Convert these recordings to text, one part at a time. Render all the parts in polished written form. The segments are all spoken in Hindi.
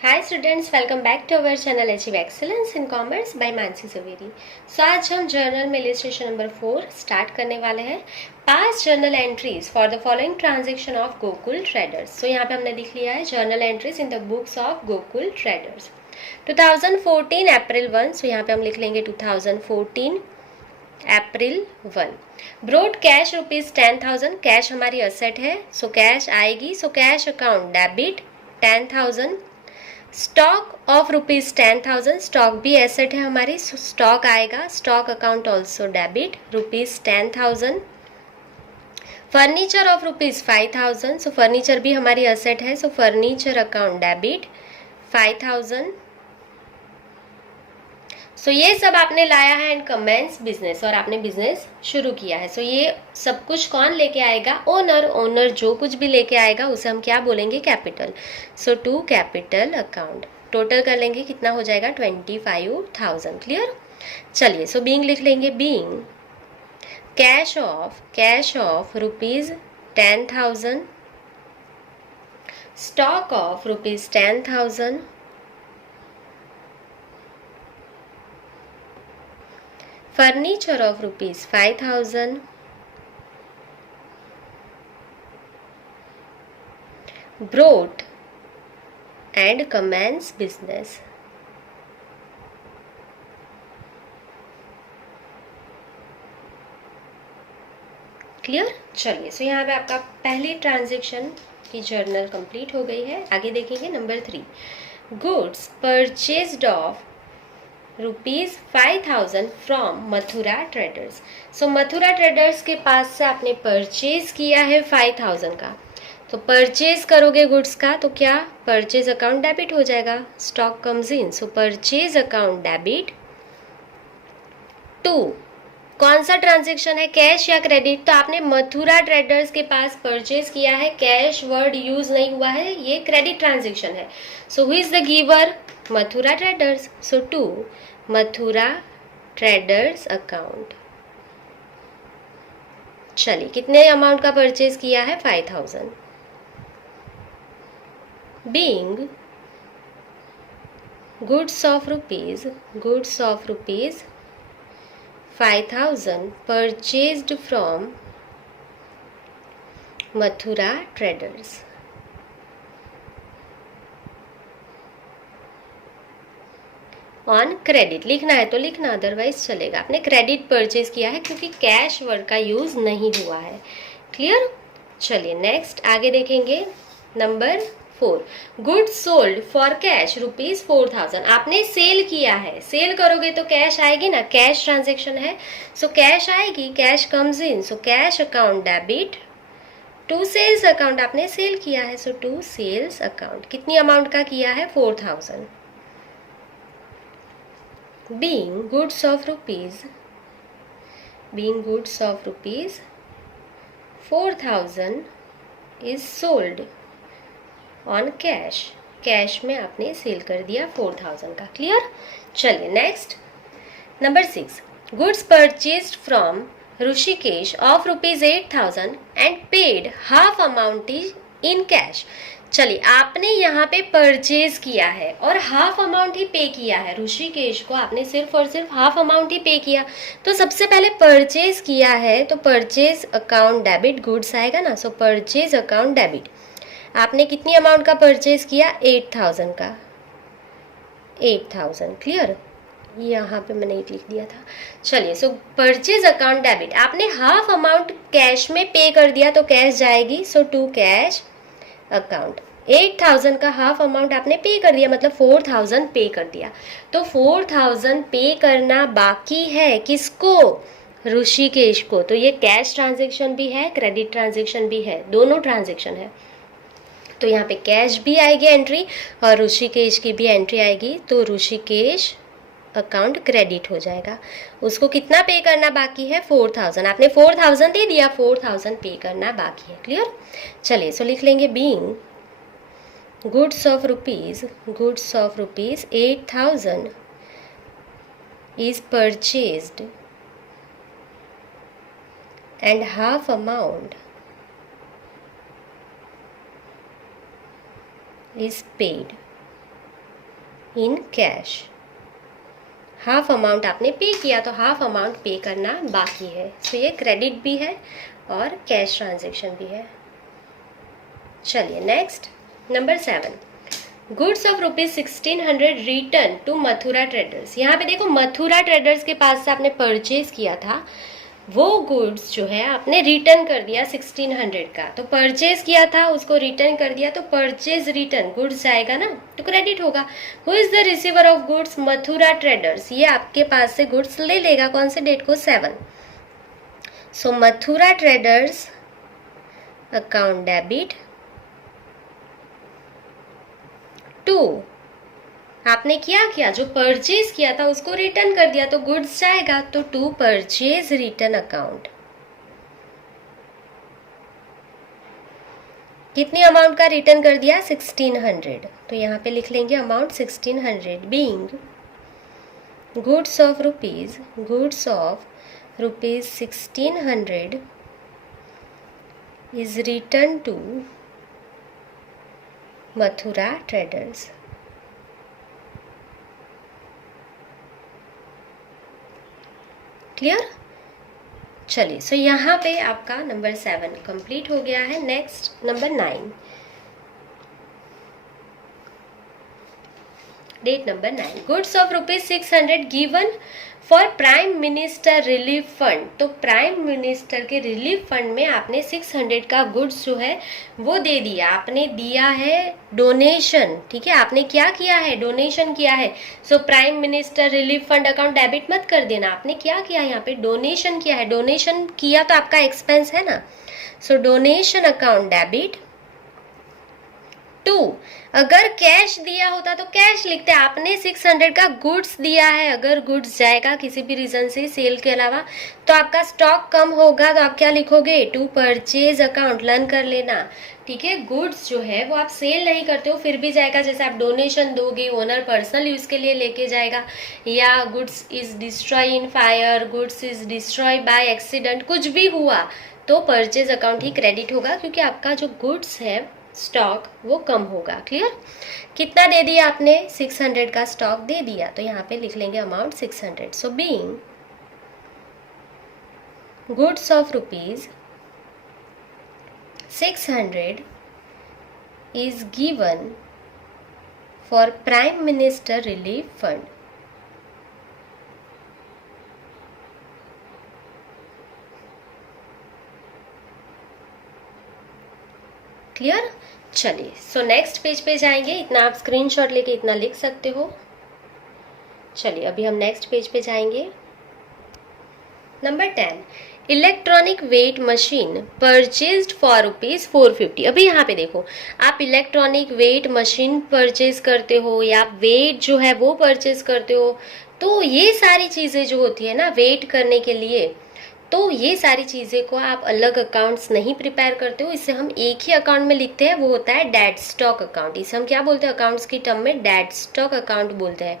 Hi students, welcome back to our channel achieve excellence in commerce by Mansi Javeri. So आज हम जर्नल में इलस्ट्रेशन नंबर 4 स्टार्ट करने वाले हैं। Pass journal entries for the following transaction of Gokul traders. So यहाँ पे हमने लिख लिया है journal entries in the books of Gokul traders 2014 April 1। So यहाँ पे हम लिख लेंगे 2014 अप्रैल 1। Brought cash ₹10,000। कैश हमारी असेट है, सो कैश आएगी। So cash account debit 10,000। Stock of ₹10,000। Stock भी एसेट है हमारी, स्टॉक आएगा। Stock account also debit ₹10,000। Furniture of ₹5,000। So furniture भी हमारी असेट है, सो फर्नीचर अकाउंट डेबिट 5,000। सो ये सब आपने लाया है एंड कमेंस बिजनेस, और आपने बिजनेस शुरू किया है। सो ये सब कुछ कौन लेके आएगा? ओनर। ओनर जो कुछ भी लेके आएगा उसे हम क्या बोलेंगे? Capital. So to capital account. Total कर लेंगे, कितना हो जाएगा? 25,000। क्लियर? चलिए, सो बीइंग लिख लेंगे। Being cash of ₹10,000। Stock of ₹10,000। Furniture of ₹5,000। Brought and commence business. Clear? चलिए, सो यहाँ पे आपका पहली ट्रांजेक्शन की जर्नल कंप्लीट हो गई है। आगे देखेंगे number 3। Goods purchased of ₹5,000 from Mathura traders. So Mathura traders के पास से आपने परचेज किया है 5,000 का। तो परचेज करोगे गुड्स का तो क्या? परचेज अकाउंट डेबिट हो जाएगा। Stock comes in, so purchase account debit to. कौन सा ट्रांजेक्शन है? कैश या क्रेडिट? तो आपने मथुरा ट्रेडर्स के पास परचेज किया है, कैश वर्ड यूज नहीं हुआ है, ये क्रेडिट ट्रांजेक्शन है। So who is the giver? Mathura traders. So to Mathura traders account. चलिए, कितने अमाउंट का परचेज किया है? 5,000। Being goods of rupees 5,000 purchased from Mathura traders. On credit लिखना है तो लिखना, अदरवाइज चलेगा। आपने क्रेडिट परचेज किया है क्योंकि कैश वर्ड का यूज नहीं हुआ है। क्लियर? चलिए नेक्स्ट आगे देखेंगे number 4। Goods sold for cash ₹4,000। आपने सेल किया है, सेल करोगे तो कैश आएगी ना, कैश ट्रांजेक्शन है। सो कैश आएगी, cash comes in, so cash account debit to sales account. आपने सेल किया है, सो टू सेल्स अकाउंट। कितनी अमाउंट का किया है? 4,000। Being goods of rupees 4,000 is sold on cash. Cash में आपने सेल कर दिया 4,000 का। क्लियर? चलिए next number 6। Goods purchased from Rishikesh of ₹8,000 and paid half amount in cash. चलिए, आपने यहाँ पे परचेज किया है और हाफ अमाउंट ही पे किया है। ऋषिकेश को आपने सिर्फ और सिर्फ हाफ अमाउंट ही पे किया। तो सबसे पहले परचेज किया है तो परचेज अकाउंट डेबिट गुड्स आएगा ना। सो परचेज अकाउंट डेबिट। आपने कितनी अमाउंट का परचेज किया? 8,000 का। 8,000। क्लियर? यहाँ पे मैंने 8 लिख दिया था। चलिए, सो परचेज अकाउंट डेबिट। आपने हाफ अमाउंट कैश में पे कर दिया तो कैश जाएगी, सो टू कैश अकाउंट। 8,000 का हाफ अमाउंट आपने पे कर दिया, मतलब 4,000 पे कर दिया। तो 4,000 पे करना बाकी है किसको? ऋषिकेश को। तो ये कैश ट्रांजेक्शन भी है, क्रेडिट ट्रांजेक्शन भी है, दोनों ट्रांजेक्शन है। तो यहाँ पे कैश भी आएगी एंट्री और ऋषिकेश की भी एंट्री आएगी। तो ऋषिकेश अकाउंट क्रेडिट हो जाएगा। उसको कितना पे करना बाकी है? 4,000। आपने 4,000 दे दिया, 4,000 पे करना बाकी है। क्लियर? चलिए, सो लिख लेंगे being goods of rupees 8,000 is purchased and half amount is paid. In cash. Half amount आपने पे किया तो हाफ अमाउंट पे करना बाकी है। सो ये क्रेडिट भी है और कैश ट्रांजेक्शन भी है। चलिए next, number 7, goods of ₹1600 return to Mathura traders. यहाँ पे देखो मथुरा ट्रेडर्स के पास से आपने परचेज किया था, वो गुड्स जो है आपने रिटर्न कर दिया 1600 का। तो परचेज किया था उसको रिटर्न कर दिया, तो परचेज रिटर्न गुड्स जाएगा ना, तो क्रेडिट होगा। Who is the receiver of goods? Mathura traders. ये आपके पास से गुड्स ले लेगा, कौन से डेट को? 7। So Mathura traders account debit to, आपने क्या किया, जो परचेज किया था उसको रिटर्न कर दिया तो गुड्स जाएगा, तो टू परचेज रिटर्न अकाउंट। कितनी अमाउंट का रिटर्न कर दिया? 1600। तो यहाँ पे लिख लेंगे amount 1600 being goods of rupees 1600 is return to Mathura traders. Clear? चलिए, सो यहाँ पे आपका नंबर 7 कंप्लीट हो गया है। Next number 9, date number 9, goods of ₹600 given for prime minister relief fund. तो प्राइम मिनिस्टर के रिलीफ फंड में आपने 600 का गुड्स जो है वो दे दिया, आपने दिया है डोनेशन। ठीक है, आपने क्या किया है? डोनेशन किया है। So prime minister relief fund account debit मत कर देना, आपने क्या किया यहाँ पे? डोनेशन किया है। डोनेशन किया तो आपका एक्सपेंस है ना, सो डोनेशन अकाउंट डेबिट टू। अगर कैश दिया होता तो कैश लिखते, आपने 600 का गुड्स दिया है। अगर गुड्स जाएगा किसी भी रीजन से सेल के अलावा तो आपका स्टॉक कम होगा, तो आप क्या लिखोगे? To purchase account. लर्न कर लेना, ठीक है। गुड्स जो है वो आप सेल नहीं करते हो फिर भी जाएगा, जैसे आप डोनेशन दोगे, ओनर पर्सनल यूज के लिए लेके जाएगा, या goods is destroy in fire, goods is destroy by accident, कुछ भी हुआ तो परचेज अकाउंट ही क्रेडिट होगा, क्योंकि आपका जो गुड्स है स्टॉक वो कम होगा। क्लियर? कितना दे दिया आपने? 600 का स्टॉक दे दिया, तो यहाँ पे लिख लेंगे amount 600। So being goods of ₹600 is given for Prime Minister Relief Fund. Clear? चलिए, सो नेक्स्ट पेज पे जाएंगे। इतना आप स्क्रीनशॉट लेके इतना लिख सकते हो। चलिए, अभी हम नेक्स्ट पेज पे जाएंगे। Number 10, electronic weight machine purchased for ₹450। अभी यहाँ पे देखो, आप इलेक्ट्रॉनिक वेट मशीन परचेज करते हो या वेट जो है वो परचेज करते हो, तो ये सारी चीज़ें जो होती है ना वेट करने के लिए, तो ये सारी चीज़ें को आप अलग अकाउंट्स नहीं प्रिपेयर करते हो, इसे हम एक ही अकाउंट में लिखते हैं, वो होता है डेड स्टॉक अकाउंट। इसे हम क्या बोलते हैं अकाउंट्स की टर्म में? डेड स्टॉक अकाउंट बोलते हैं।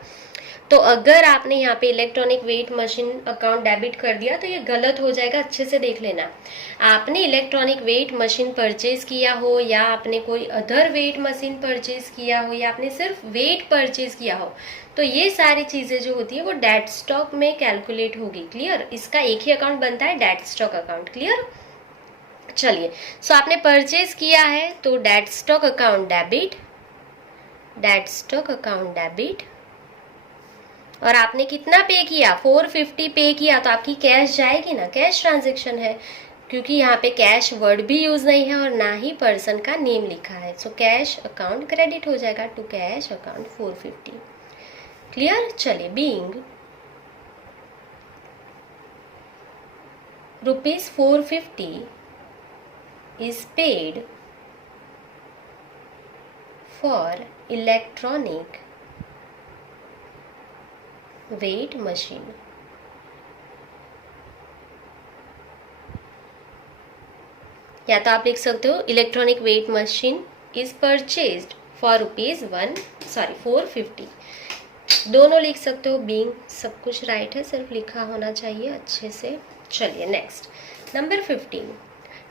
तो अगर आपने यहाँ पे electronic weight machine account debit कर दिया तो ये गलत हो जाएगा, अच्छे से देख लेना। आपने इलेक्ट्रॉनिक वेट मशीन परचेज किया हो, या आपने कोई अदर वेट मशीन परचेज किया हो, या आपने सिर्फ वेट परचेज किया हो, तो ये सारी चीज़ें जो होती है वो डेड स्टॉक में कैलकुलेट होगी। क्लियर? इसका एक ही अकाउंट बनता है, डेड स्टॉक अकाउंट। क्लियर? चलिए, सो आपने परचेज किया है तो dead stock account debit, dead stock account debit, और आपने कितना पे किया? 450 पे किया, तो आपकी कैश जाएगी ना, कैश ट्रांजेक्शन है, क्योंकि यहाँ पे कैश वर्ड भी यूज नहीं है और ना ही पर्सन का नेम लिखा है। सो कैश अकाउंट क्रेडिट हो जाएगा टू कैश अकाउंट 450। क्लियर? चलिए, being ₹450 is paid for electronic weight machine. या तो आप लिख सकते हो electronic weight machine is purchased for ₹450। दोनों लिख सकते हो, बीइंग सब कुछ राइट है, सिर्फ लिखा होना चाहिए अच्छे से। चलिए next, number 15,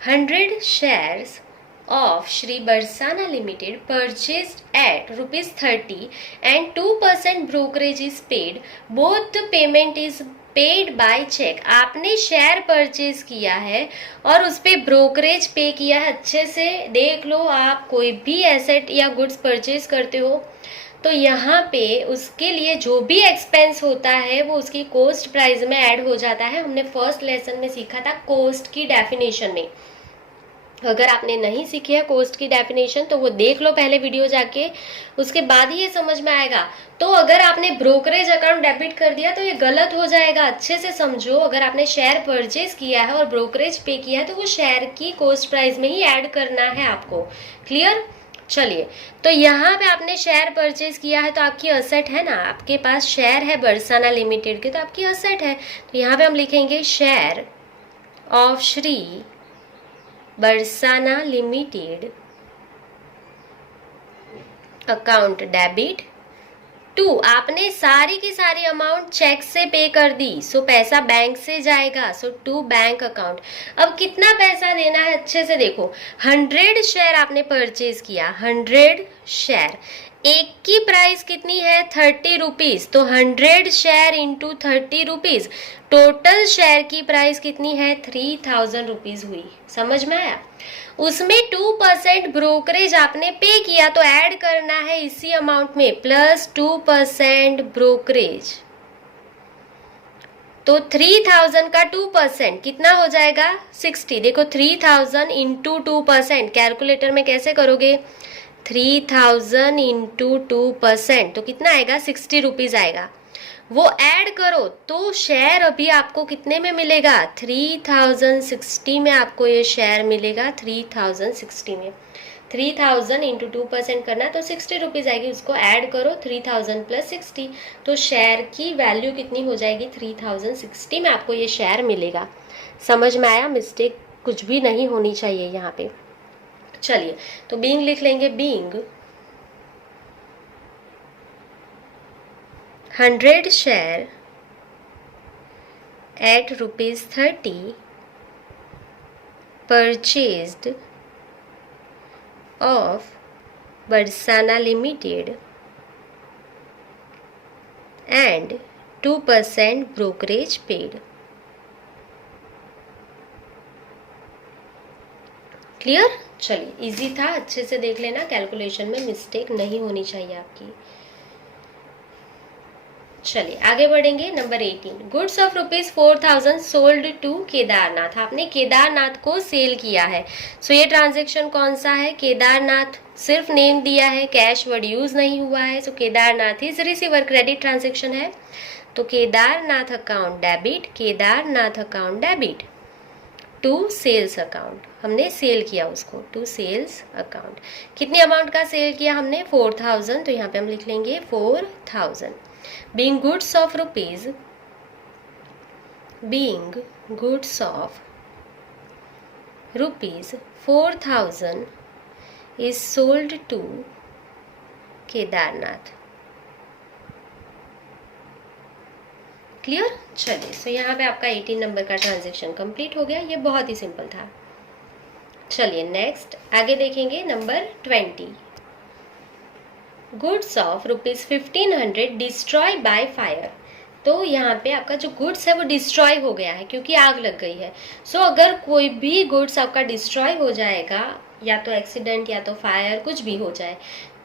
100 shares of Shri Barsana Limited purchased at ₹30 and 2% brokerage is paid. Both the payment is paid by cheque. आपने शेयर परचेज किया है और उस पर ब्रोकरेज पे किया है. अच्छे से देख लो, आप कोई भी एसेट या गुड्स परचेज करते हो तो यहाँ पे उसके लिए जो भी एक्सपेंस होता है वो उसकी कॉस्ट प्राइस में ऐड हो जाता है. हमने फर्स्ट लेसन में सीखा था कॉस्ट की डेफिनेशन में. अगर आपने नहीं सीखी है कॉस्ट की डेफिनेशन तो वो देख लो पहले वीडियो जाके, उसके बाद ही ये समझ में आएगा. तो अगर आपने ब्रोकरेज अकाउंट डेबिट कर दिया तो ये गलत हो जाएगा. अच्छे से समझो, अगर आपने शेयर परचेज किया है और ब्रोकरेज पे किया है तो वो शेयर की कॉस्ट प्राइस में ही ऐड करना है आपको. क्लियर? चलिए, तो यहाँ पे आपने शेयर परचेज किया है तो आपकी असेट है ना, आपके पास शेयर है बरसाना लिमिटेड के तो आपकी असेट है. तो यहाँ पे हम लिखेंगे share of Shri Barsana limited account debit to. आपने सारी की सारी अमाउंट चेक से पे कर दी, सो पैसा बैंक से जाएगा, सो टू बैंक अकाउंट. अब कितना पैसा देना है अच्छे से देखो. 100 शेयर आपने परचेज किया, 100 शेयर, एक की प्राइस कितनी है ₹30, तो 100 शेयर इंटू ₹30, टोटल शेयर की प्राइस कितनी है ₹3000 हुई. समझ में आया? उसमें 2% ब्रोकरेज आपने पे किया तो ऐड करना है इसी अमाउंट में प्लस 2% ब्रोकरेज. तो 3000 का 2% कितना हो जाएगा 60. देखो 3000 इंटू 2%, कैलकुलेटर में कैसे करोगे, 3000 इंटू 2% तो कितना आएगा ₹60 आएगा. वो ऐड करो तो शेयर अभी आपको कितने में मिलेगा 3060 में आपको ये शेयर मिलेगा. 3060 में 3000 इंटू 2% करना तो ₹60 आएगी. उसको ऐड करो 3000 प्लस 60 तो शेयर की वैल्यू कितनी हो जाएगी 3060 में आपको ये शेयर मिलेगा. समझ में आया? मिस्टेक कुछ भी नहीं होनी चाहिए यहाँ पे. चलिए, तो बीइंग लिख लेंगे. Being 100 share at ₹30 purchased of Barsana Limited and 2% brokerage paid. Clear? चलिए, इजी था, अच्छे से देख लेना, कैलकुलेशन में मिस्टेक नहीं होनी चाहिए आपकी. चलिए आगे बढ़ेंगे. Number 18, goods of ₹4000 sold to Kedarnath. आपने केदारनाथ को सेल किया है. सो ये ट्रांजेक्शन कौन सा है, केदारनाथ. सिर्फ नेम दिया है, कैश वर्ड यूज नहीं हुआ है. So Kedarnath is receiver, credit transaction है. तो Kedarnath account debit, Kedarnath account debit to sales account. हमने सेल किया उसको, टू सेल्स अकाउंट. कितनी अमाउंट का सेल किया हमने 4000, तो यहाँ पे हम लिख लेंगे 4000. Being goods of rupees, being goods of rupees 4000 is sold to Kedarnath. Clear? चलिए, सो यहाँ पे आपका 18 नंबर का ट्रांजेक्शन कंप्लीट हो गया. ये बहुत ही सिंपल था. चलिए नेक्स्ट आगे देखेंगे. Number 20, goods of ₹1500 destroy by fire. तो यहाँ पे आपका जो गुड्स है वो डिस्ट्रॉय हो गया है क्योंकि आग लग गई है. सो अगर कोई भी गुड्स आपका डिस्ट्रॉय हो जाएगा, या तो एक्सीडेंट या तो फायर, कुछ भी हो जाए,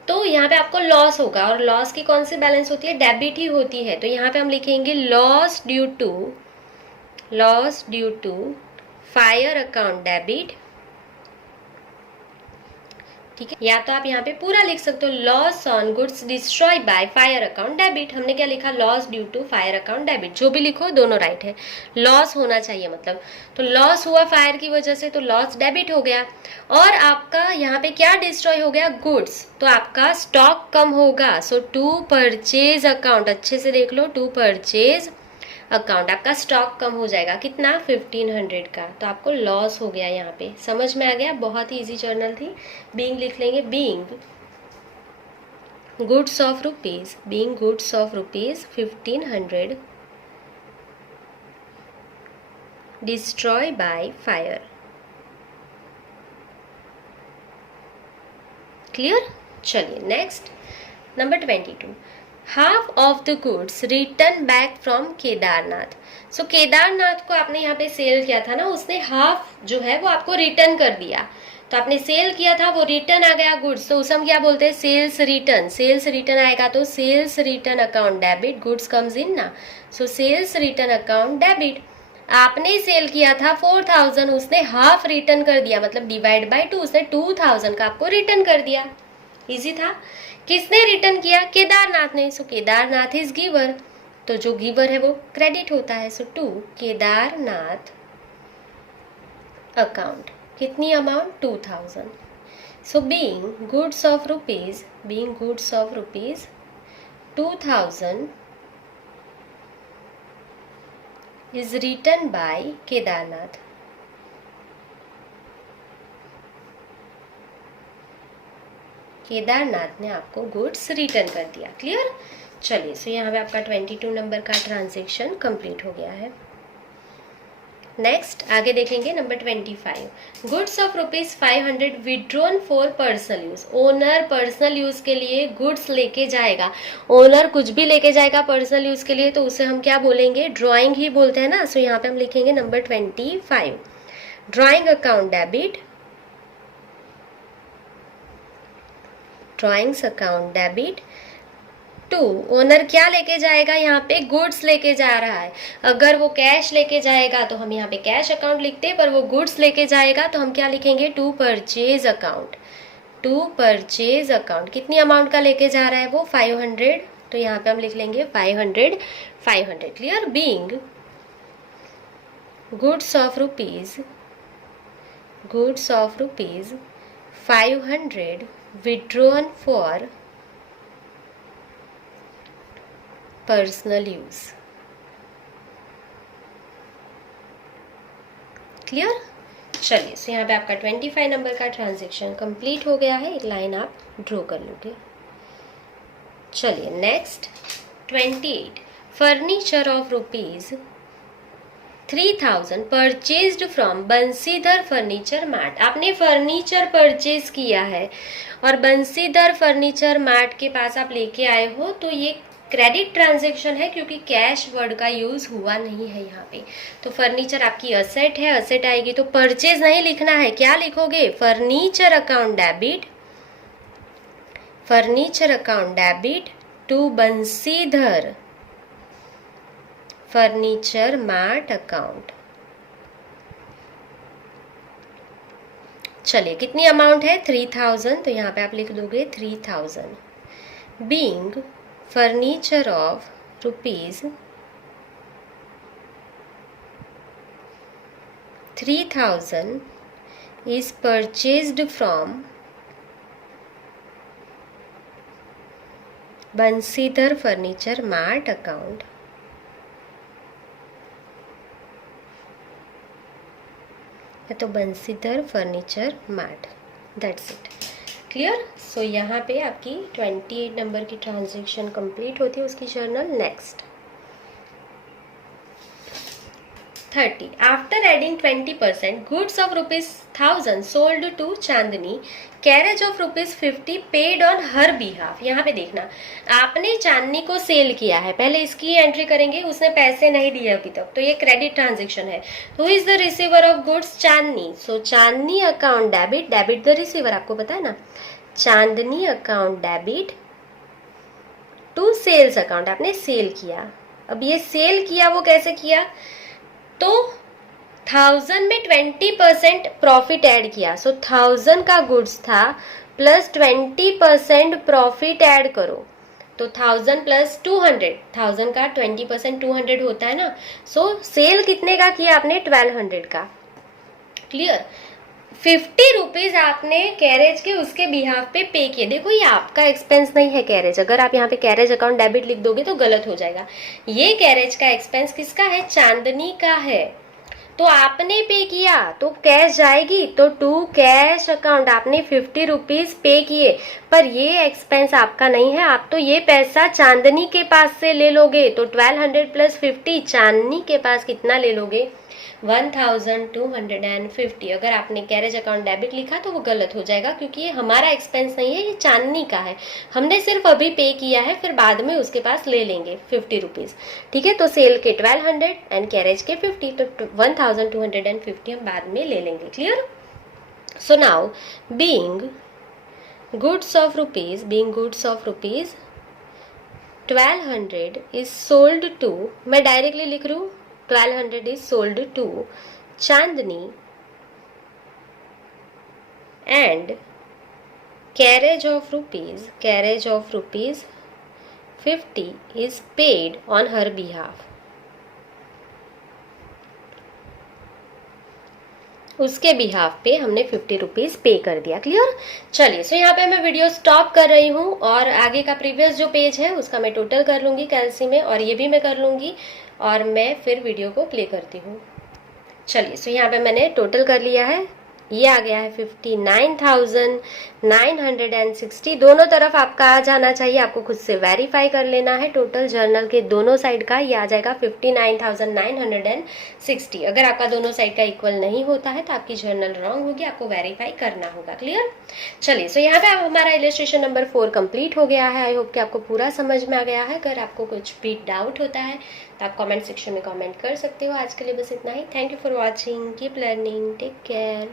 तो यहाँ पे आपको लॉस होगा. और लॉस की कौन सी बैलेंस होती है, डेबिट ही होती है. तो यहाँ पे हम लिखेंगे loss due to fire account debit. ठीक है, या तो आप यहाँ पे पूरा लिख सकते हो loss on goods destroy by fire account debit. हमने क्या लिखा, loss due to fire account debit. जो भी लिखो दोनों राइट है. लॉस होना चाहिए मतलब, तो लॉस हुआ फायर की वजह से तो लॉस डेबिट हो गया. और आपका यहाँ पे क्या डिस्ट्रॉय हो गया, गुड्स, तो आपका स्टॉक कम होगा. सो टू परचेज अकाउंट, अच्छे से देख लो, टू परचेज अकाउंट आपका स्टॉक कम हो जाएगा. कितना 1500 का. तो आपको लॉस हो गया. यहाँ पे समझ में आ गया, बहुत ही इजी जर्नल थी. बीइंग लिख लेंगे. Being goods of rupees, being goods of rupees 1500 destroy by fire. Clear. चलिए next number 22, half of the goods return back from Kedarnath. So Kedarnath को आपने यहाँ पे सेल किया था ना, उसने हाफ जो है वो आपको रिटर्न कर दिया। तो आपने सेल किया था, वो रिटर्न आ गया गुड्स, तो उसे हम क्या बोलते हैं, सेल्स रिटर्न। सेल्स रिटर्न आएगा तो sales return account debit, goods comes in ना, so sales return account debit. आपने सेल किया था 4000, उसने हाफ रिटर्न कर दिया, मतलब डिवाइड बाय 2, उसने 2000 का आपको रिटर्न कर दिया। इजी था। किसने रिटर्न किया, केदारनाथ ने, सो केदारनाथ इज गिवर, तो जो गिवर है वो क्रेडिट होता है। सो टू केदारनाथ अकाउंट, कितनी amount, 2000। So being goods of rupees, being goods of rupees 2000 is return by Kedarnath. Kedarnath ने आपको गुड्स रिटर्न कर दिया। क्लियर। चलिए, सो यहाँ पे आपका 22 नंबर का ट्रांजेक्शन कंप्लीट हो गया है। नेक्स्ट आगे देखेंगे number 25, goods of ₹500 withdrawn for personal use. Owner personal use के लिए गुड्स लेके जाएगा, ओनर कुछ भी लेके जाएगा पर्सनल यूज के लिए, तो उसे हम क्या बोलेंगे, ड्रॉइंग ही बोलते हैं ना। सो यहाँ पे हम लिखेंगे number 25, drawing account debit, drawings account debit to, owner क्या लेके जाएगा, यहाँ पे गुड्स लेके जा रहा है। अगर वो कैश लेके जाएगा तो हम यहाँ पे कैश अकाउंट लिखते हैं, पर वो गुड्स लेके जाएगा तो हम क्या लिखेंगे, to purchase account, to purchase account. कितनी अमाउंट का लेके जा रहा है वो, 500, तो यहाँ पे हम लिख लेंगे 500। Clear. Being goods of rupees, goods of rupees 500 withdrawn for personal use। Clear. चलिए, सो यहाँ पे आपका 25 नंबर का ट्रांजेक्शन कंप्लीट हो गया है, एक लाइन आप ड्रॉ कर लोगे। चलिए next 28, furniture of ₹3000 purchased from Bansidhar furniture mart. आपने फर्नीचर परचेज किया है और बंसीधर फर्नीचर मार्ट के पास आप लेके आए हो, तो ये क्रेडिट ट्रांजैक्शन है क्योंकि कैश वर्ड का यूज हुआ नहीं है यहाँ पे। तो फर्नीचर आपकी असेट है, असेट आएगी तो परचेज नहीं लिखना है, क्या लिखोगे, furniture account debit, furniture account debit to Bansidhar furniture mart account. चलिए, कितनी अमाउंट है, 3000, तो यहाँ पे आप लिख दोगे 3000। Being furniture of ₹3000 is purchased from Bansidhar furniture mart account. तो Bansidhar furniture mart, that's it. Clear. So यहाँ पे आपकी 28 नंबर की ट्रांजैक्शन कंप्लीट होती है, उसकी journal. Next 30, after adding 20% goods of ₹1000 sold to Chandni, carriage of ₹50 paid on her behalf. यहाँ पे देखना, आपने चांदनी को सेल किया है, पहले इसकी एंट्री करेंगे, उसने पैसे नहीं दिए अभी तक, तो ये क्रेडिट ट्रांजेक्शन है। Who is the receiver of goods, Chandni, so Chandni account debit, debit the receiver, आपको पता है ना, Chandni account debit to sales account, आपने सेल किया। अब ये सेल किया वो कैसे किया, तो 1000 में 20% प्रॉफिट ऐड किया। सो 1000 का गुड्स था प्लस 20% प्रॉफिट ऐड करो, तो 1000 प्लस 200, 1000 का 20% 200 होता है ना। सो सेल कितने का किया आपने, 1200 का। क्लियर। 50 रुपीज आपने कैरेज के उसके बिहाफ पे पे किए। देखो, ये आपका एक्सपेंस नहीं है कैरेज, अगर आप यहाँ पे कैरेज अकाउंट डेबिट लिख दोगे तो गलत हो जाएगा। ये कैरेज का एक्सपेंस किसका है, चांदनी का है, तो आपने पे किया तो कैश जाएगी, तो टू कैश अकाउंट आपने 50 रुपीज पे किए, पर ये एक्सपेंस आपका नहीं है, आप तो ये पैसा चांदनी के पास से ले लोगे। तो 1200 प्लस 50, चांदनी के पास कितना ले लोगे, 1250। अगर आपने कैरेज अकाउंट डेबिट लिखा तो वो गलत हो जाएगा, क्योंकि ये हमारा एक्सपेंस नहीं है, ये चांदनी का है, हमने सिर्फ अभी पे किया है, फिर बाद में उसके पास ले लेंगे 50 रुपीज़। ठीक है, तो सेल के 1200 एंड कैरेज के 50, तो 1250 हम बाद में ले लेंगे। Clear? So now being goods of rupees 1200 is sold to, मैं डायरेक्टली लिख रही हूँ, 1200 is sold to Chandni and carriage of rupees 50 is paid on her behalf। उसके बिहाफ पे हमने 50 रुपीज़ पे कर दिया। क्लियर? चलिए, सो यहाँ पे मैं वीडियो स्टॉप कर रही हूँ और आगे का प्रीवियस जो पेज है उसका मैं टोटल कर लूँगी कैलसी में, और ये भी मैं कर लूँगी, और मैं फिर वीडियो को प्ले करती हूँ। चलिए, सो यहाँ पे मैंने टोटल कर लिया है, ये आ गया है 59,960। दोनों तरफ आपका आ जाना चाहिए, आपको खुद से वेरीफाई कर लेना है। टोटल जर्नल के दोनों साइड का ये आ जाएगा 59,960। अगर आपका दोनों साइड का इक्वल नहीं होता है तो आपकी जर्नल रॉन्ग होगी, आपको वेरीफाई करना होगा। क्लियर? चलिए, सो यहाँ पे अब हमारा इलस्ट्रेशन नंबर 4 कंप्लीट हो गया है। आई होप कि आपको पूरा समझ में आ गया है। अगर आपको कुछ भी डाउट होता है तो आप कमेंट सेक्शन में कमेंट कर सकते हो। आज के लिए बस इतना ही। Thank you for watching, keep learning, take care.